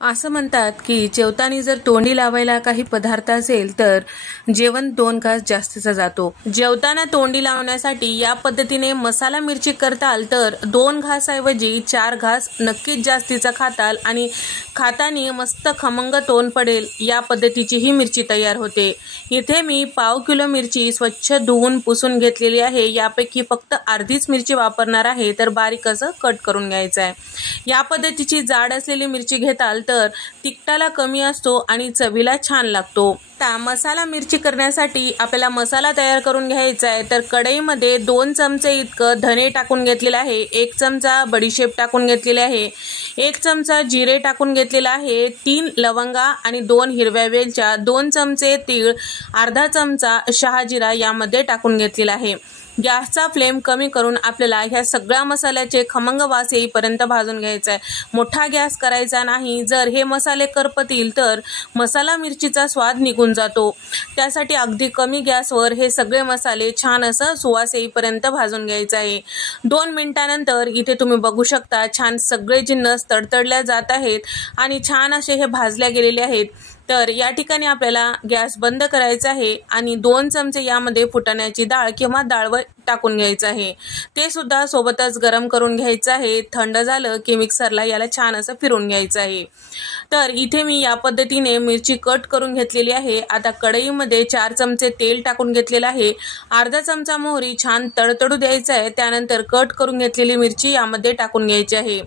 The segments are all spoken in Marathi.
असं म्हणतात की जेवताना जर तोंडी लावायला काही पदार्थ असेल तर जेवण 2 घास जास्तीचा जातो। जेवताना तोंडी लावण्यासाठी या पद्धतीने मसाला मिरची करताल तर 2 घासाऐवजी 4 घास नक्कीच जास्तीचा खाताल आणि खाताना मस्त खमंग तोंड पडेल। या पद्धतीची ही मिरची तयार होते। इथे मी पाव किलो मिरची स्वच्छ धुवून पुसून घेतलेली आहे। यापैकी फक्त अर्धीच मिरची वापरणार आहे, तर बारीक असं कट करून घ्यायचं आहे। या पद्धतीची जाड असलेली मिरची घेताल तर तिखटाला कमी असतो आणि चवीला छान लागतो। आता मसाला मिरची करण्यासाठी आपल्याला मसाला तयार करून घ्यायचा आहे। तर कढईमध्ये 2 चमचे इतकं धने टाकून घेतलेले आहे, 1 चमचा बडीशेप टाकून घेतलेले आहे, 1 चमचा जिरे टाकून घेतलेला आहे, 3 लवंगा आणि 2 हिरव्या वेलच्या, 2 चमचे तीळ, अर्धा चमचा शहाजिरा यामध्ये टाकून घेतलेला आहे। गॅसचा फ्लेम कमी करून आपल्याला ह्या सगळ्या मसाल्याचे खमंग वास येईपर्यंत भाजून घ्यायचा आहे। मोठा गॅस करायचा नाही, जर हे मसाले करपतील तर मसाला मिरचीचा स्वाद निघून जातो। त्यासाठी अगदी कमी गॅसवर हे सगळे मसाले छान असं सुवास येईपर्यंत भाजून घ्यायचं आहे। 2 मिनिटांनंतर इथे तुम्ही बघू शकता छान सगळे जिन्नस तडतडल्या जात आहेत आणि छान असे हे भाजल्या गेलेले आहेत। तर या ठिकाणी आपल्याला गॅस बंद करायचा आहे आणि 2 चमचे यामध्ये फुटाण्याची डाळ किंवा डाळवट टाकून घ्यायचं आहे। ते सुद्धा सोबतच गरम करून घ्यायचं आहे। थंड झालं की मिक्सरला याला छान असं फिरवून घ्यायचं आहे। तर इथे मी या पद्धतीने मिरची कट करून घेतलेली आहे। आता कढईमध्ये 4 चमचे तेल टाकून घेतलेलं आहे, अर्धा चमचा मोहरी छान तडतडू द्यायचं आहे। त्यानंतर कट करून घेतलेली मिरची यामध्ये टाकून घ्यायची आहे।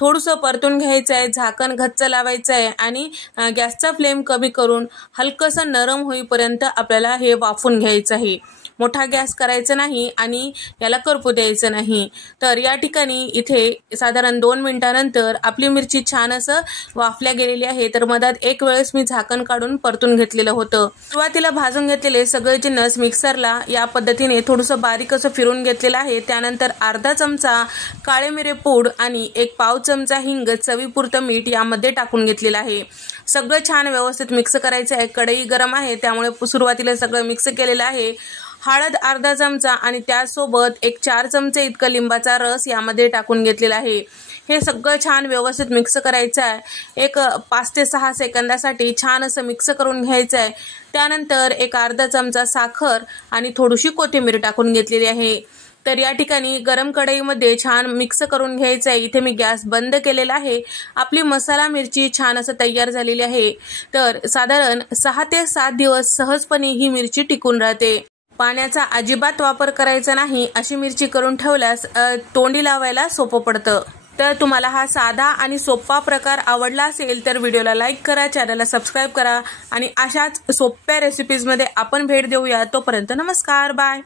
थोडंसं परतून घ्यायचं आहे, झाकण गच्च लावायचं आहे आणि गॅसचा फ्लेम कमी करून हलकंसं नरम होईपर्यंत आपल्याला हे वाफून घ्यायचं आहे। मोठा गॅस करायचा नाही आणि याला करपू द्यायचं नाही। तर या ठिकाणी इथे साधारण 2 मिनिटांनंतर आपली मिरची छान असं वाफल्या गेलेली आहे। तर मधात एक वेळेस मी झाकण काढून परतून घेतलेलं होतं। सुरुवातीला भाजून घेतलेले सगळे जिन्नस मिक्सरला या पद्धतीने थोडंसं बारीक असं फिरून घेतलेलं आहे। त्यानंतर अर्धा चमचा काळे मिरे पूड आणि 1 पाव चमचा हिंग, चवीपुरतं मीठ यामध्ये टाकून घेतलेलं आहे। सगळं छान व्यवस्थित मिक्स करायचं आहे। कढई गरम आहे त्यामुळे सुरुवातीला सगळं मिक्स केलेलं आहे। हळद अर्धा चमचा आणि त्यासोबत 1 4 चमचे इतकं लिंबाचा रस यामध्ये टाकून घेतलेला आहे। हे सगळं छान व्यवस्थित मिक्स करायचं आहे। एक 5 ते 6 सेकंदासाठी छान असं मिक्स करून घ्यायचं आहे। त्यानंतर 1 अर्धा चमचा साखर आणि थोडीशी कोथिंबीर टाकून घेतलेली आहे। तर या ठिकाणी गरम कढईमध्ये छान मिक्स करून घ्यायचं आहे। इथे मी गॅस बंद केलेला आहे। आपली मसाला मिरची छान असं तयार झालेली आहे। तर साधारण 6 ते 7 दिवस सहजपणे ही मिरची टिकून राहते। पाण्याचा अजिबात वापर करायचा नाही, अशी मिरची करून ठेवल्यास तोंडी लावायला सोपं पडतं। तर तुम्हाला हा साधा आणि सोपा प्रकार आवडला असेल तर व्हिडिओला लाईक करा, चॅनलला सबस्क्राईब करा आणि अशाच सोप्या रेसिपीजमध्ये आपण भेट देऊया। तोपर्यंत नमस्कार, बाय।